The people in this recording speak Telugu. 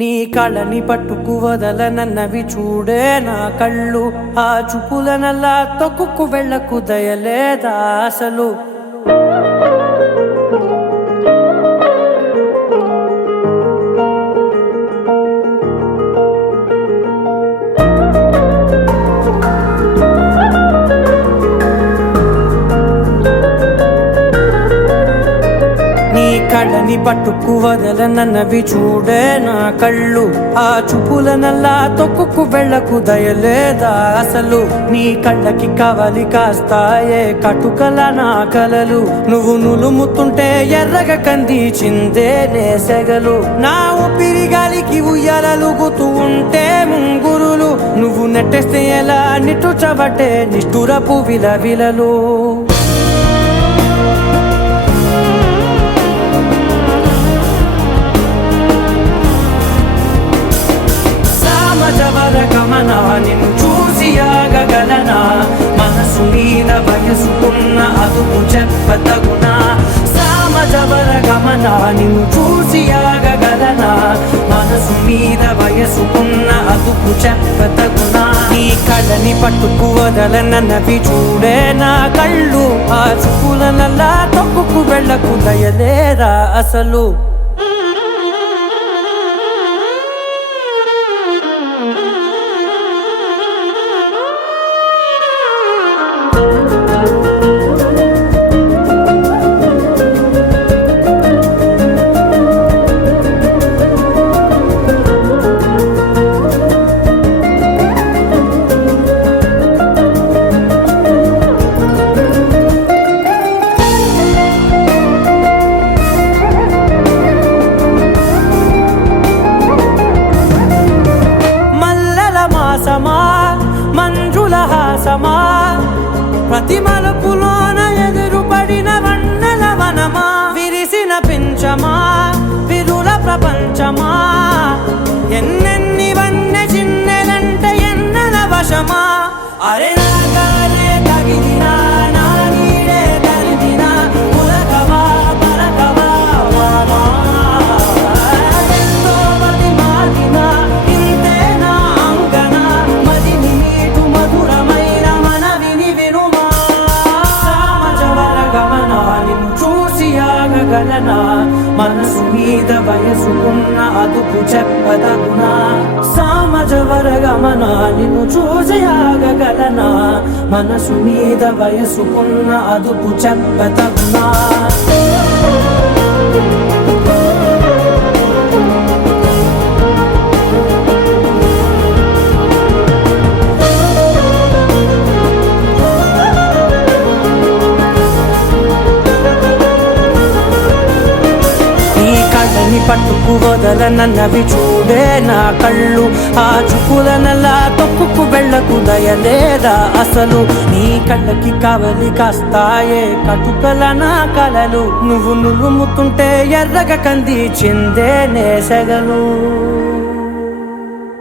నీ కళ్ళని పట్టుకు వదలనన్నవి చూడే నా కళ్ళు, ఆ చూపులనల్లా తొక్కుకు వెళ్ళకు దయలేదా అసలు. కళ్ళని పట్టుకు వదలనన్నవి చూడే నా కళ్ళు, ఆ చూపులనల్లా తొక్కుకు వెళ్ళకు దయలేదా అసలు. నీ కళ్ళకి కవలి కాస్తాయే కటుకల నా కలలు, నువ్వు నులుముతుంటే ఎర్రగ కందిచిందే నేసెగలు. నా ఊపిరి గాలికి ఉయ్యాలలుగుతూ ఉంటే ముంగురులు, నువ్వు నెట్టేస్తే ఎలా నిట్టుచబట్టే నిష్ఠురపు విలవిలలు. గమనా నిన్ను చూసి ఆగగలనా, మనసు మీద వయసుకున్న అదుపు చెప్పతగునా. సామజవర గమనా నిన్ను చూసి ఆగగలనా, మనసు మీద వయసుకున్న అదుపు చెప్పతగునా. నీ కళ్ళని పట్టుకు వదలనన్నవి చూడే నా కళ్ళు, ఆ చూపులనల్లా తొక్కుకు వెళ్ళకు దయలేరా అసలు. మంజుల హాసమా, ప్రతి మలుపులోన ఎదురుపడిన వన్నెల వనమా, విరిసిన పించమా విరుల ప్రపంచమా, ఎన్నెన్ని వన్నె చిన్నెలంటే ఎన్నెల వశమా. అరే నాగానే తగిలినా నా నీడే తరిమినా, పులకవా పలకవా వామా, ఎంతో మది మాటినా ఇంతే నా అంగన, మదిని నీటు మధురమైన మనవిని వినుమా. సామజవర గమనా నిన్ను చూసి ఆగగలనా, మనసు మీద వయసుకున్న అదుపు చెప్పదగునా. సామజవర గమనా నిన్ను చూసి ఆగగలనా, మనసు మీద వయసుకున్న అదుపు చెప్పదగునా. పట్టుకు వదలనన్నవి చూడే నా కళ్ళు, ఆ చూపులనల్లా తొక్కుకు వెళ్ళకు దయలేదా అసలు. నీ కళ్ళకి కవలి కాస్తాయే కటుకల నా కలలు, నువ్వు నులుముతుంటే ఎర్రగ కందిచిందే నేసెగలు.